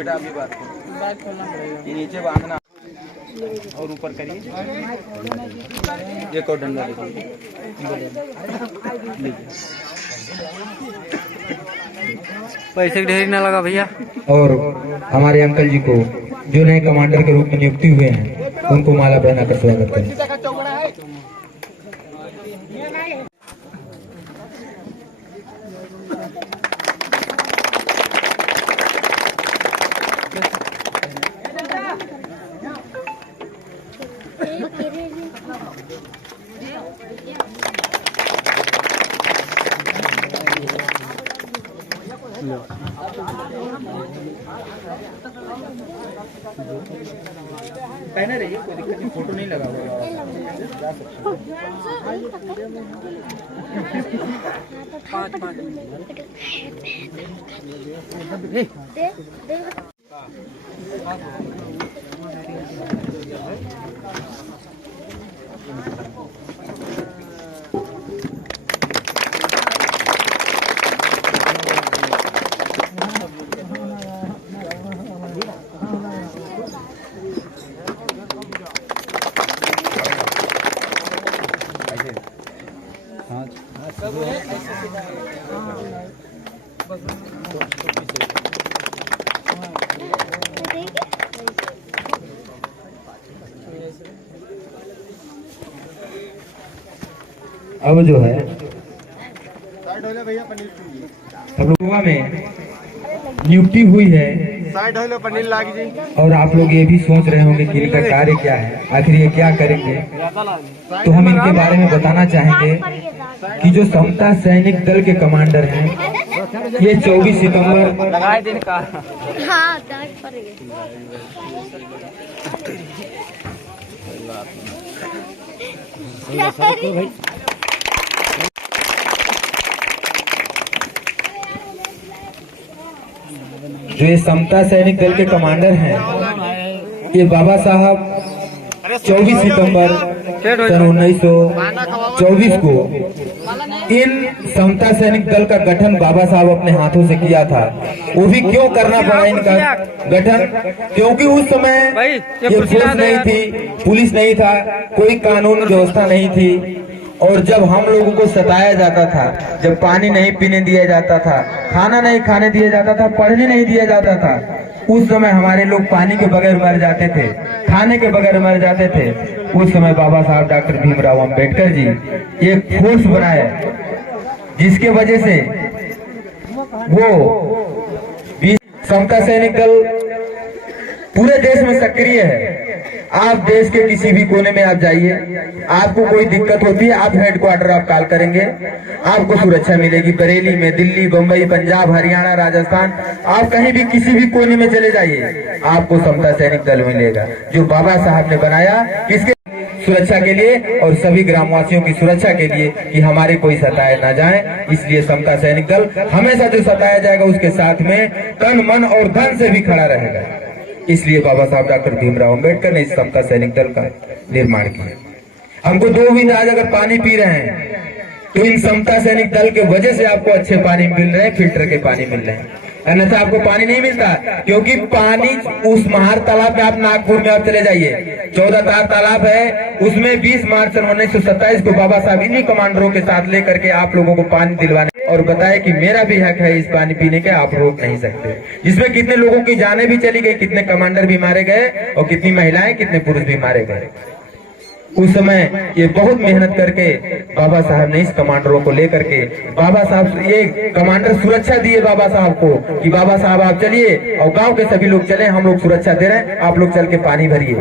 बेटा आप भी बात करो, ये नीचे बांधना और ऊपर करिए। एक और डंडा पैसे ढेर ना लगा भैया। और हमारे अंकल जी को जो नए कमांडर के रूप में नियुक्ति हुए हैं उनको माला पहनाकर स्वागत करें। पहने रहिए, कोई दिक्कत नहीं, फोटो नहीं लगा हुआ। अब जो है हम लोगों में नियुक्ति हुई है और आप लोग ये भी सोच रहे होंगे कि इनका कार्य क्या है, आखिर ये क्या करेंगे। तो हम इनके बारे में बताना चाहेंगे कि जो समता सैनिक दल के कमांडर हैं, ये 24 सितंबर जो ये समता सैनिक दल के कमांडर हैं, ये बाबा साहब 24 सितंबर सन 1924 को इन समता सैनिक दल का गठन बाबा साहब अपने हाथों से किया था। वो भी क्यों करना पड़ा इनका गठन, क्योंकि उस समय ये फोर्स नहीं थी, पुलिस नहीं था, कोई कानून व्यवस्था नहीं थी। और जब हम लोगों को सताया जाता था, जब पानी नहीं पीने दिया जाता था, खाना नहीं खाने दिया जाता था, पढ़ने नहीं दिया जाता था, उस समय हमारे लोग पानी के बगैर मर जाते थे, खाने के बगैर मर जाते थे। उस समय बाबा साहब डॉक्टर भीमराव अंबेडकर जी एक फोर्स बनाए, जिसके वजह से वो समता सैनिक दल पूरे देश में सक्रिय है। आप देश के किसी भी कोने में आप जाइए, आपको कोई दिक्कत होती है, आप हेडक्वार्टर आप कॉल करेंगे, आपको सुरक्षा मिलेगी। बरेली में, दिल्ली, बम्बई, पंजाब, हरियाणा, राजस्थान, आप कहीं भी किसी भी कोने में चले जाइए, आपको समता सैनिक दल मिलेगा, जो बाबा साहब ने बनाया किसके सुरक्षा के लिए और सभी ग्रामवासियों की सुरक्षा के लिए, कि हमारे कोई सताए ना जाए। इसलिए समता सैनिक दल हमेशा जो सताया जाएगा उसके साथ में तन, मन और धन से भी खड़ा रहेगा। इसलिए बाबा साहब डॉक्टर भीमराव अंबेडकर ने इस समता सैनिक दल का निर्माण किया। हमको 2 दिन आज अगर पानी पी रहे हैं तो इन समता सैनिक दल के वजह से आपको अच्छे पानी मिल रहे हैं, फिल्टर के पानी मिल रहे हैं, अन्यथा आपको पानी नहीं मिलता। क्योंकि पानी उस महार तालाब में, आप नागपुर में आप चले जाइए, 14 तार तालाब है, उसमें 20 मार्च सन 1927 को बाबा साहब इन्हीं कमांडरों के साथ लेकर के आप लोगों को पानी दिलवाने और बताया कि मेरा भी हक है इस पानी पीने का, आप रोक नहीं सकते। जिसमें कितने लोगों की जानें भी चली गई, कितने कमांडर भी मारे गए और कितनी महिलाएं, कितने पुरुष भी मारे गए। उस समय ये बहुत मेहनत करके बाबा साहब ने इस कमांडरों को लेकर के, बाबा साहब ये कमांडर सुरक्षा दिए बाबा साहब को कि बाबा साहब आप चलिए और गांव के सभी लोग चले, हम लोग सुरक्षा दे रहे हैं, आप लोग चल के पानी भरिए।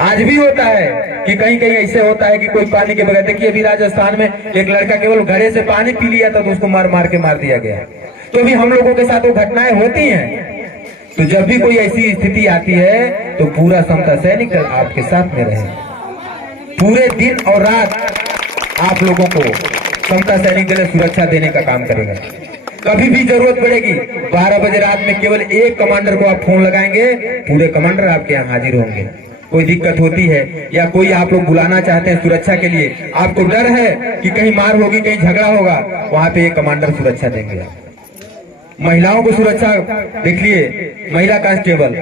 आज भी होता है कि कहीं कहीं ऐसे होता है कि कोई पानी के बगैर, देखिए अभी राजस्थान में एक लड़का केवल घड़े से पानी पी लिया था तो उसको मार मार के मार दिया गया। तो अभी हम लोगों के साथ वो घटनाएं होती हैं। तो जब भी कोई ऐसी स्थिति आती है तो पूरा समता सैनिक दल आपके साथ में रहे, पूरे दिन और रात आप लोगों को समता सैनिक दल सुरक्षा देने का काम करेगा। कभी भी जरूरत पड़ेगी 12 बजे रात में केवल एक कमांडर को आप फोन लगाएंगे, पूरे कमांडर आपके यहाँ हाजिर होंगे। कोई दिक्कत होती है या कोई आप लोग बुलाना चाहते हैं सुरक्षा के लिए, आपको डर है कि कहीं मार होगी, कहीं झगड़ा होगा, वहां पे एक कमांडर सुरक्षा देंगे। महिलाओं को सुरक्षा देख लिए, महिला कांस्टेबल,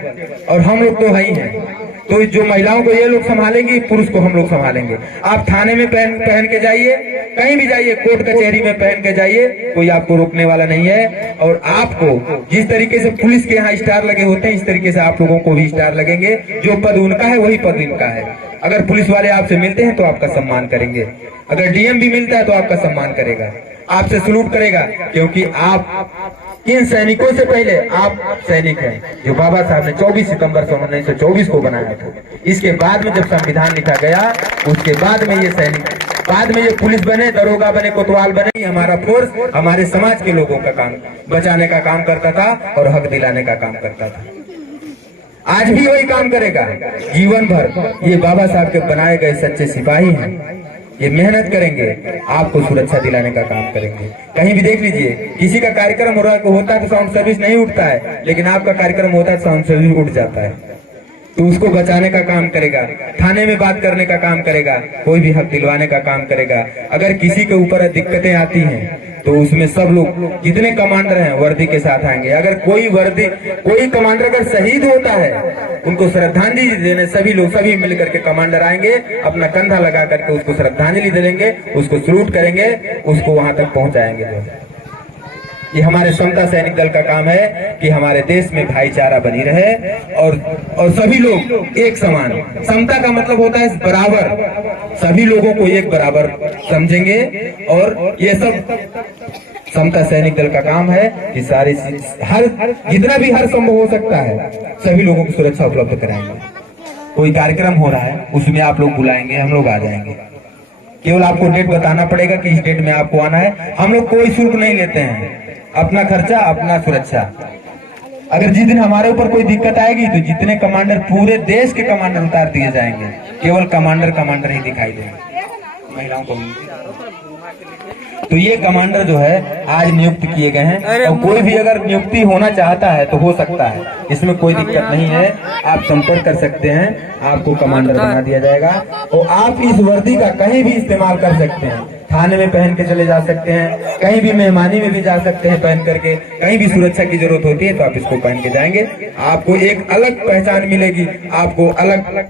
और हम लोग तो है ही हैं। तो जो महिलाओं को ये लोग संभालेंगे, पुरुष को हम लोग संभालेंगे। आप थाने में पहन के जाइए, कहीं भी जाइए, कोर्ट कचहरी में पहन के जाइए, कोई आपको रोकने वाला नहीं है। और आपको जिस तरीके से पुलिस के यहाँ स्टार लगे होते हैं, इस तरीके से आप लोगों को भी स्टार लगेंगे। जो पद उनका है वही पद इनका है। अगर पुलिस वाले आपसे मिलते हैं तो आपका सम्मान करेंगे, अगर डीएम भी मिलता है तो आपका सम्मान करेगा, आपसे सलूट करेगा, क्योंकि आप इन सैनिकों से पहले आप सैनिक हैं, जो बाबा साहब ने 24 सितंबर 1924 को बनाया था। इसके बाद में जब संविधान लिखा गया, उसके बाद में ये सैनिक, बाद में ये पुलिस बने, दरोगा बने, कोतवाल बने। हमारा फोर्स हमारे समाज के लोगों का काम बचाने का काम करता था और हक दिलाने का काम करता था। आज भी वही काम करेगा जीवन भर। ये बाबा साहब के बनाए गए सच्चे सिपाही हैं, ये मेहनत करेंगे, आपको सुरक्षा दिलाने का काम करेंगे। कहीं भी देख लीजिए, किसी का कार्यक्रम हो रहा होता है तो साउंड सर्विस नहीं उठता है, लेकिन आपका कार्यक्रम होता है तो साउंड सर्विस उठ जाता है। तो उसको बचाने का काम करेगा, थाने में बात करने का काम करेगा, कोई भी हक दिलवाने का काम करेगा। अगर किसी के ऊपर दिक्कतें आती हैं तो उसमें सब लोग जितने कमांडर हैं वर्दी के साथ आएंगे। अगर कोई कमांडर अगर शहीद होता है, उनको श्रद्धांजलि देने सभी लोग, सभी मिलकर के कमांडर आएंगे, अपना कंधा लगा करके उसको श्रद्धांजलि देंगे, उसको सलूट करेंगे, उसको वहां तक पहुंचाएंगे। ये हमारे समता सैनिक दल का काम है कि हमारे देश में भाईचारा बनी रहे और सभी लोग एक समान। समता का मतलब होता है बराबर, सभी लोगों को एक बराबर समझेंगे। और ये सब समता सैनिक दल का काम है कि सारे जितना भी हर संभव हो सकता है सभी लोगों को सुरक्षा उपलब्ध कराएंगे। कोई कार्यक्रम हो रहा है, उसमें आप लोग बुलाएंगे, हम लोग आ जाएंगे। केवल आपको डेट बताना पड़ेगा कि इस डेट में आपको आना है। हम लोग कोई शुल्क नहीं लेते हैं, अपना खर्चा अपना सुरक्षा। अगर जिस दिन हमारे ऊपर कोई दिक्कत आएगी तो जितने कमांडर, पूरे देश के कमांडर उतार दिए जाएंगे, केवल कमांडर ही दिखाई देंगे, महिलाओं को भी। तो ये कमांडर जो है आज नियुक्त किए गए हैं, और कोई भी अगर नियुक्ति होना चाहता है तो हो सकता है, इसमें कोई दिक्कत नहीं है। आप संपर्क कर सकते हैं, आपको कमांडर बना दिया जाएगा। और आप इस वर्दी का कहीं भी इस्तेमाल कर सकते हैं, थाने में पहन के चले जा सकते हैं, कहीं भी मेहमानी में भी जा सकते हैं पहन करके। कहीं भी सुरक्षा की जरूरत होती है तो आप इसको पहन के जाएंगे, आपको एक अलग पहचान मिलेगी, आपको अलग